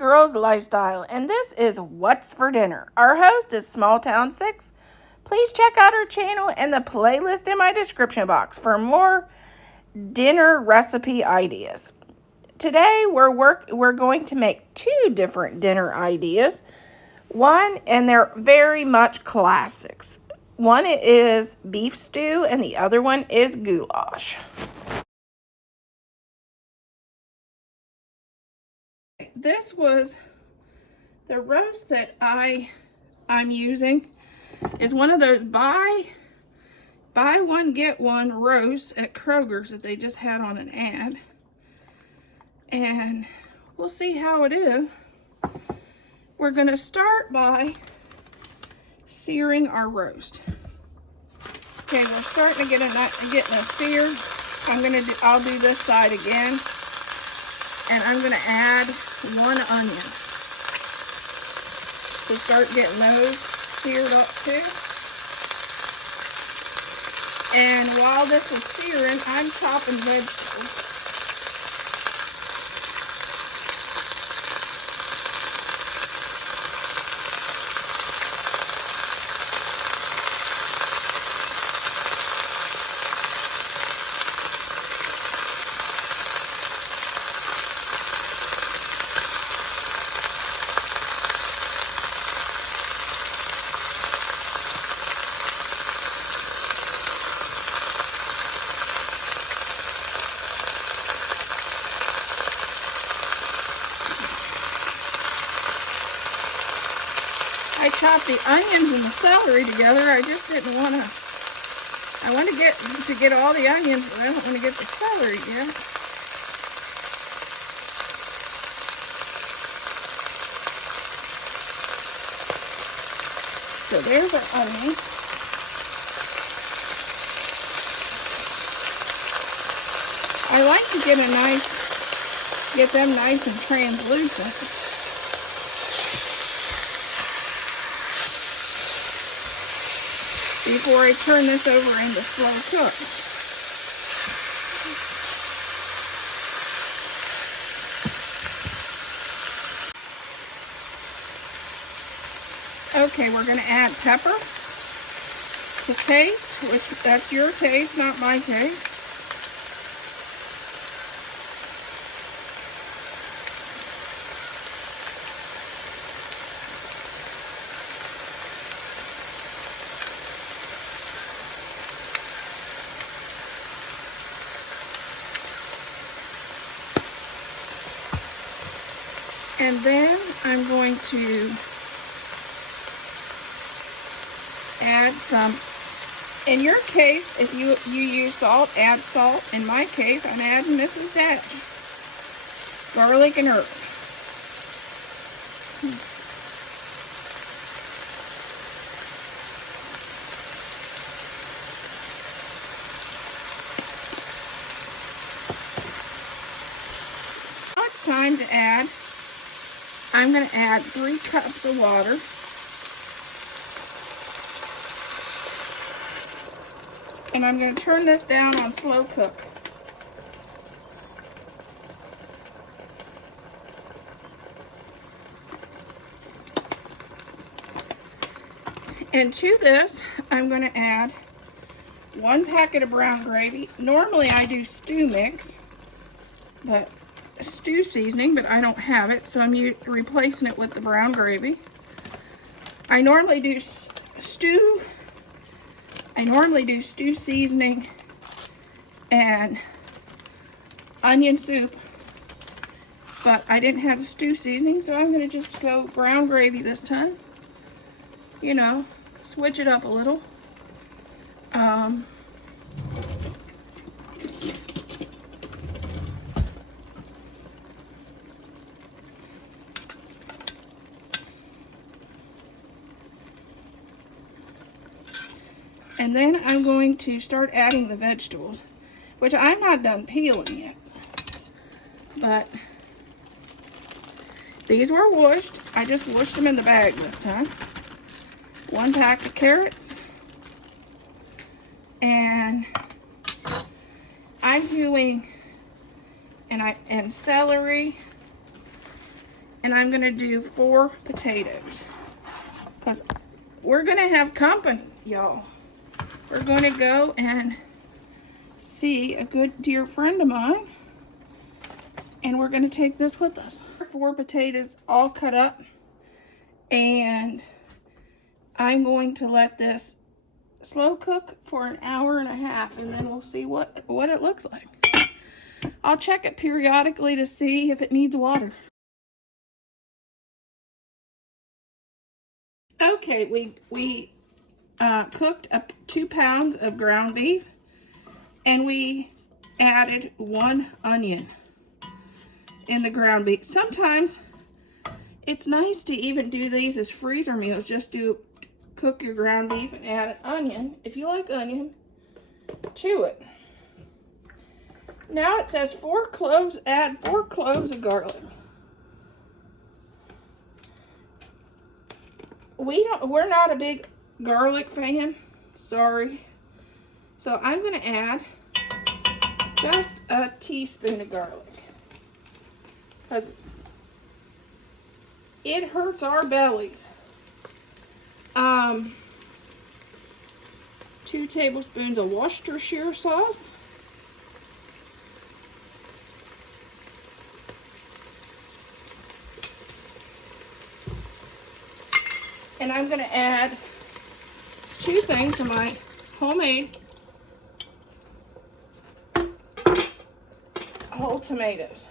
Girls Lifestyle, and this is What's for Dinner. Our host is Small Town 6. Please check out our channel and the playlist in my description box for more dinner recipe ideas. Today we're going to make two different dinner ideas. One, and they're very much classics. One is beef stew and the other one is goulash. This was the roast that I'm using is one of those buy one get one roasts at Kroger's that they just had on an ad, and we'll see how it is. We're gonna start by searing our roast. Okay, we're starting to getting a sear. I'll do this side again, and I'm gonna add 1 onion to start getting those seared up too. And while this is searing, I'm chopping vegetables. I chopped the onions and the celery together. I just didn't want to. I want to get all the onions, but I don't want to get the celery yet. So there's our onions. I like to get them nice and translucent. Before I turn this over into slow cook. Okay, we're going to add pepper to taste, which that's your taste, not my taste. And then I'm going to add some, in your case, if you use salt, add salt. In my case, I'm adding Mrs. Dash, garlic and herb. Now it's time to add. I'm going to add 3 cups of water. And I'm going to turn this down on slow cook. And to this, I'm going to add 1 packet of brown gravy. Normally I do stew mix, but stew seasoning, but I don't have it, so I'm replacing it with the brown gravy. I normally do stew seasoning and onion soup, but I didn't have the stew seasoning, so I'm going to just go brown gravy this time. You know, switch it up a little. And then I'm going to start adding the vegetables, which I'm not done peeling yet. But these were washed. I just washed them in the bag this time. 1 pack of carrots. And I'm doing, and celery And I'm going to do 4 potatoes. Because we're going to have company, y'all. We're going to go and see a good dear friend of mine. And we're going to take this with us. 4 potatoes all cut up. And I'm going to let this slow cook for an hour and a half. And then we'll see what it looks like. I'll check it periodically to see if it needs water. Okay, we cooked up 2 pounds of ground beef, and we added 1 onion in the ground beef. Sometimes it's nice to even do these as freezer meals. Just cook your ground beef and add an onion, if you like onion, to it. Now it says 4 cloves, add 4 cloves of garlic. We're not a big garlic fan, sorry. So I'm gonna add just a teaspoon of garlic, because it hurts our bellies. 2 tablespoons of Worcestershire sauce. And I'm going to add 2 things of my homemade whole tomatoes.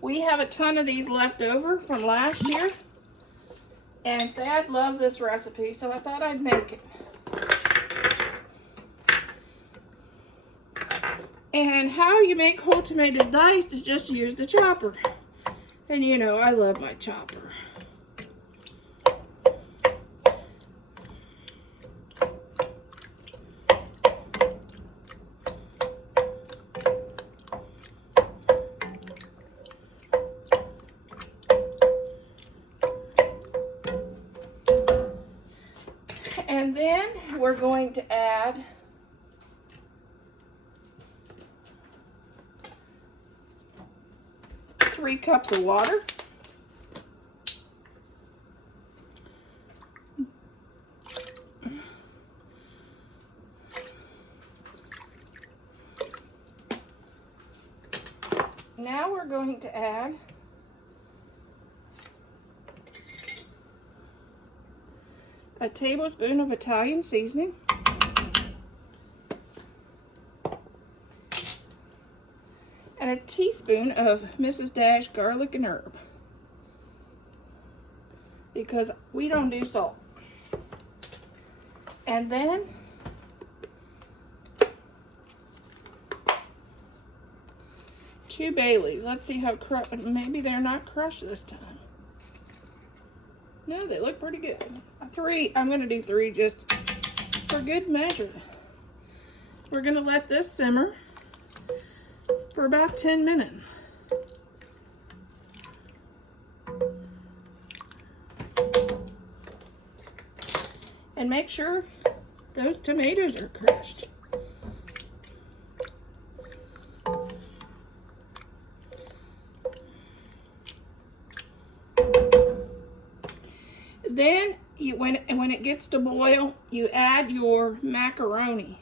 We have a ton of these left over from last year, and Thad loves this recipe, so I thought I'd make it. And how you make whole tomatoes diced is just use the chopper. And you know I love my chopper. And then we're going to add three cups of water. Now we're going to add a tablespoon of Italian seasoning, and a teaspoon of Mrs. Dash garlic and herb, because we don't do salt. And then two bay leaves. Let's see how maybe they're not crushed this time. No, they look pretty good. 3. I'm going to do 3 just for good measure. We're going to let this simmer for about 10 minutes. And make sure those tomatoes are crushed. Then, when it gets to boil, you add your macaroni.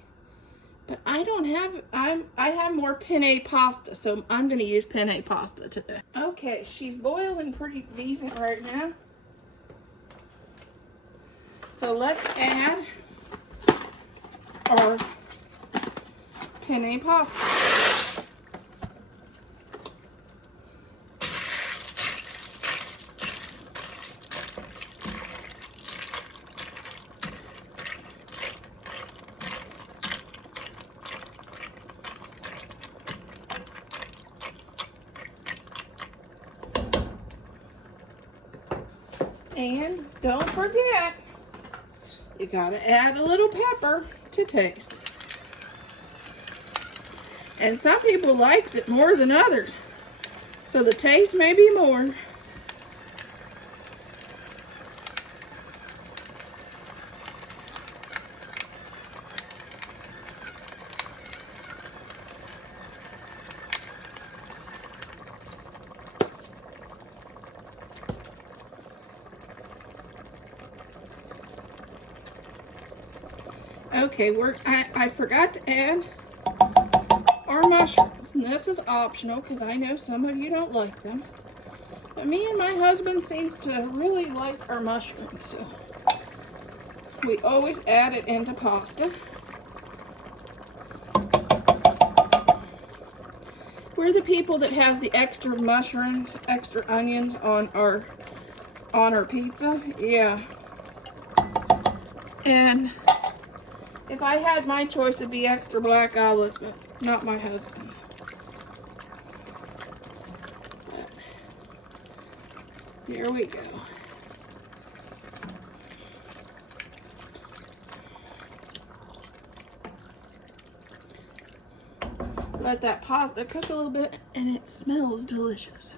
But I don't have, I have more penne pasta, so I'm going to use penne pasta today. Okay, she's boiling pretty decent right now. So let's add our penne pasta. And don't forget, you gotta add a little pepper to taste. And some people likes it more than others, so the taste may be more. Okay, I forgot to add our mushrooms. And this is optional because I know some of you don't like them. But me and my husband seems to really like our mushrooms, so we always add it into pasta. We're the people that has the extra mushrooms, extra onions on our pizza. Yeah. And if I had my choice, it'd be extra black olives, but not my husband's. But here we go. Let that pasta cook a little bit, and it smells delicious.